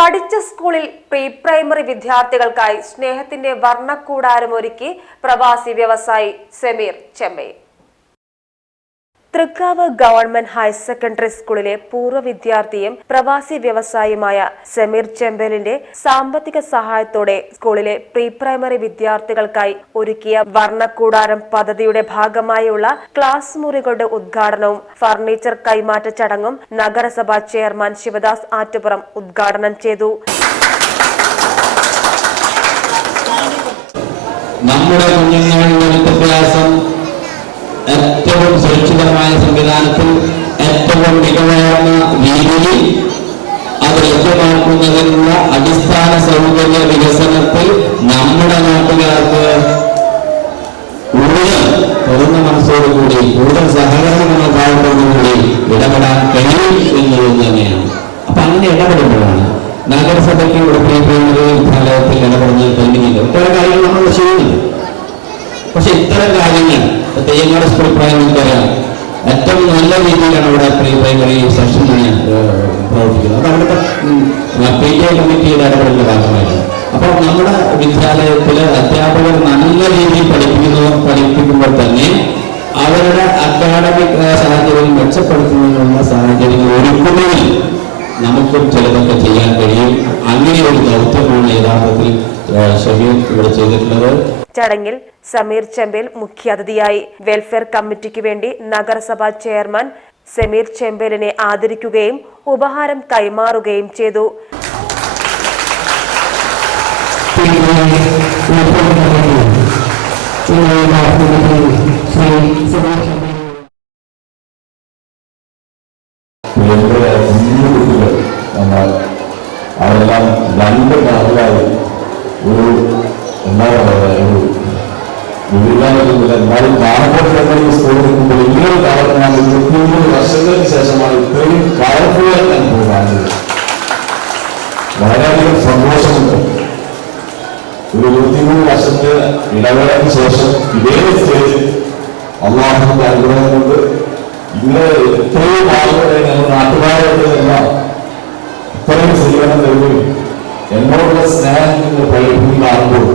പഠിച്ച സ്കൂളിൽ pre primary വിദ്യാർത്ഥികൾക്കായി സ്നേഹത്തിന്റെ വർണക്കൂടാരമൊരുക്കി പ്രവാസി വ്യവസായി Sameer Chemmai Thrikkavu government higher secondary സ്കൂളിലെ പൂർവ വിദ്യാർത്ഥിയും പ്രവാസി വ്യവസായിയുമായ സമീർ ചെമ്പലിന്റെ സാമ്പത്തിക സഹായത്തോടെ സ്കൂളിലെ പ്രീ പ്രൈമറി വിദ്യാർത്ഥികൾക്കായി ഒരുക്കിയ വർണക്കൂടാരം പദ്ധതിയുടെ ഭാഗമായുള്ള ക്ലാസ് മുറികളുടെ ഉദ്ഘാടനവും ഫർണിച്ചർ കൈമാറ്റ ചടങ്ങും നഗരസഭാ ചെയർമാൻ ശിവദാസ് ആറ്റുപുറം ഉദ്ഘാടനം ചെയ്തു. നമ്മുടെ ഏറ്റവും സുരക്ഷിതമായ സംവിധാനത്തിൽ ഏറ്റവും മികവാർന്ന രീതിയിൽ അത് ലഭ്യമാക്കുന്നതിനുള്ള അടിസ്ഥാന സൗകര്യ വികസനത്തിൽ നമ്മുടെ നാട്ടുകാർക്ക് കൂടുതൽ തുറന്ന മനസ്സോടുകൂടി കൂടുതൽ സഹകരണമുള്ള ഭാഗത്തോടുകൂടി ഇടപെടാൻ കഴിയും എന്നുള്ളത് തന്നെയാണ്. അപ്പൊ അങ്ങനെ ഇടപെടുമ്പോഴാണ് നഗരസഭയ്ക്ക് ഇവിടെ ഫലത്തിൽ ഇടപെടുന്നത് കഴിഞ്ഞില്ല ഇത്തരം കാര്യങ്ങൾ നമ്മൾ ചെയ്യുന്നു പക്ഷെ ഇത്തരം കാര്യങ്ങൾ തെയ്യങ്ങാട് സ്കൂൾ പ്രായങ്ങൾക്കറിയാം ഏറ്റവും നല്ല രീതിയിലാണ് ഇവിടെ പ്രീ പ്രൈമറി സെക്ഷൻ പ്രവർത്തിക്കുന്നത്. അത് അവിടുത്തെ പി ടി എ കമ്മിറ്റിയുടെ ഇടപെടലിന്റെ ഭാഗമായിരുന്നു. അപ്പോൾ നമ്മുടെ വിദ്യാലയത്തിലെ അധ്യാപകർ നല്ല രീതിയിൽ പഠിപ്പിക്കുന്നു പഠിപ്പിക്കുമ്പോൾ തന്നെ അവരുടെ അക്കാഡമിക് സാഹചര്യം മെച്ചപ്പെടുത്തുന്നതിനുള്ള സാഹചര്യങ്ങൾ ഒരുക്കുന്നതിൽ നമുക്കും ചിലതൊക്കെ ചെയ്യാൻ കഴിയും. അങ്ങനെ ഒരു ദൗത്യമാണ് യഥാർത്ഥത്തിൽ ഇവിടെ ചെയ്തിട്ടുള്ളത്? ചടങ്ങിൽ സമീർ ചെമ്പേൽ മുഖ്യാതിഥിയായി വെൽഫെയർ കമ്മിറ്റിക്ക് വേണ്ടി നഗരസഭാ ചെയർമാൻ സമീർ ചെമ്പേലിനെ ആദരിക്കുകയും ഉപഹാരം കൈമാറുകയും ചെയ്തു. നമ്മൾ അവരെല്ലാം രണ്ട് കാറിലായി തന്നെ ഈ സ്കൂളിൽ നിൽക്കുമ്പോൾ ഇങ്ങനെ കാലത്തിനാണ് മുപ്പത്തിമൂന്ന് വർഷങ്ങൾക്ക് ശേഷമാണ് ഇത്രയും കളർഫുള്ളായി ഞാൻ പോകുന്നത് വളരെയധികം സന്തോഷമുണ്ട്. ഒരു ഇരുപത്തിമൂന്ന് വർഷത്തെ ഇടവേളയ്ക്ക് ശേഷം ഇതേ സ്റ്റേജിൽ അള്ളാഹുവിന്റെ അനുഗ്രഹം കൊണ്ട് ഇങ്ങനെ എത്രയും ആളുകളെ ഞങ്ങൾ നാട്ടുകാരുടെ എല്ലാം ഇത്രയും സേവനം നൽകുകയും എന്നോടുള്ള സ്നേഹം പ്രകടിപ്പിക്കുന്ന കാണുമ്പോൾ.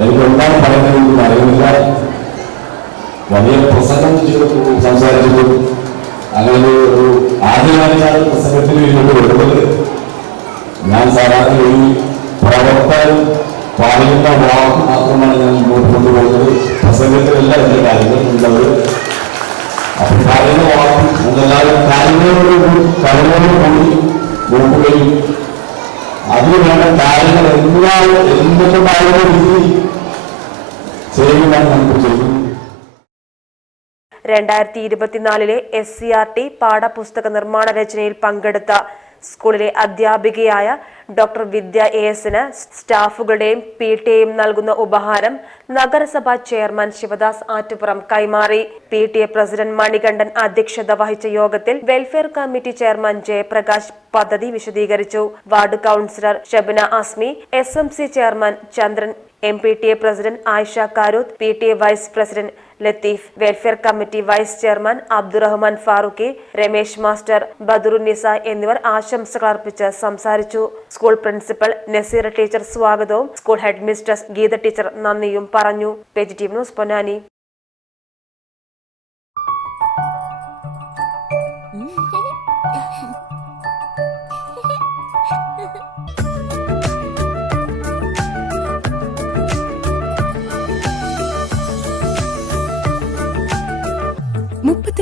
എനിക്ക് എന്താണ് പറയുന്നതെന്ന് അറിയുന്നില്ല വലിയ പ്രസംഗം ചെയ്തിട്ടും സംസാരിച്ചിട്ടും അങ്ങനെ ഒരു ആദ്യമായിട്ടാണ് പ്രസംഗത്തിൽ ഇങ്ങോട്ട് വരുന്നത്. ഞാൻ സാധാരണ ഈ പ്രവർത്തനം പറയുന്ന വാക്ക് മാത്രമാണ് ഞാൻ മുന്നോട്ട് കൊണ്ടുപോകുന്നത്. പ്രസംഗത്തിലല്ല എന്റെ കാര്യങ്ങൾ ഉള്ളത്. അപ്പൊ പറയുന്ന വാക്ക് അതെല്ലാവരും കാര്യങ്ങളോടുകൂടി കാര്യങ്ങളോടുകൂടി നോക്കുകയും അതിന് വേണ്ട കാര്യങ്ങൾ എന്താണ് എന്തുകൊണ്ടായിരുന്നു രീതി ചെയ്യുവാൻ നമുക്ക് ചെയ്യുന്നു രണ്ടായിരത്തി ഇരുപത്തിനാലിലെ എസ് സി ആർ ടി പാഠപുസ്തക നിർമ്മാണ രചനയിൽ പങ്കെടുത്ത സ്കൂളിലെ അധ്യാപികയായ ഡോക്ടർ വിദ്യ എസിന് സ്റ്റാഫുകളുടെയും പി നൽകുന്ന ഉപഹാരം നഗരസഭാ ചെയർമാൻ ശിവദാസ് ആറ്റുപുറം കൈമാറി. P T A president Manikandan അധ്യക്ഷത വഹിച്ച യോഗത്തിൽ വെൽഫെയർ കമ്മിറ്റി ചെയർമാൻ ജയപ്രകാശ് പദ്ധതി വിശദീകരിച്ചു. Ward councillor Shabana Azmi S M C chairman Chandran M P T A president Ayisha Karooth P T A vice president Latheef welfare committee vice chairman Abdurahman Farooqi Ramesh master Badarunnisa എന്നിവർ ആശംസകൾ അർപ്പിച്ച് സംസാരിച്ചു. School principal Naseer teacher സ്വാഗതവും school head Geetha teacher നന്ദിയും പറഞ്ഞു. Positive news Ponnani.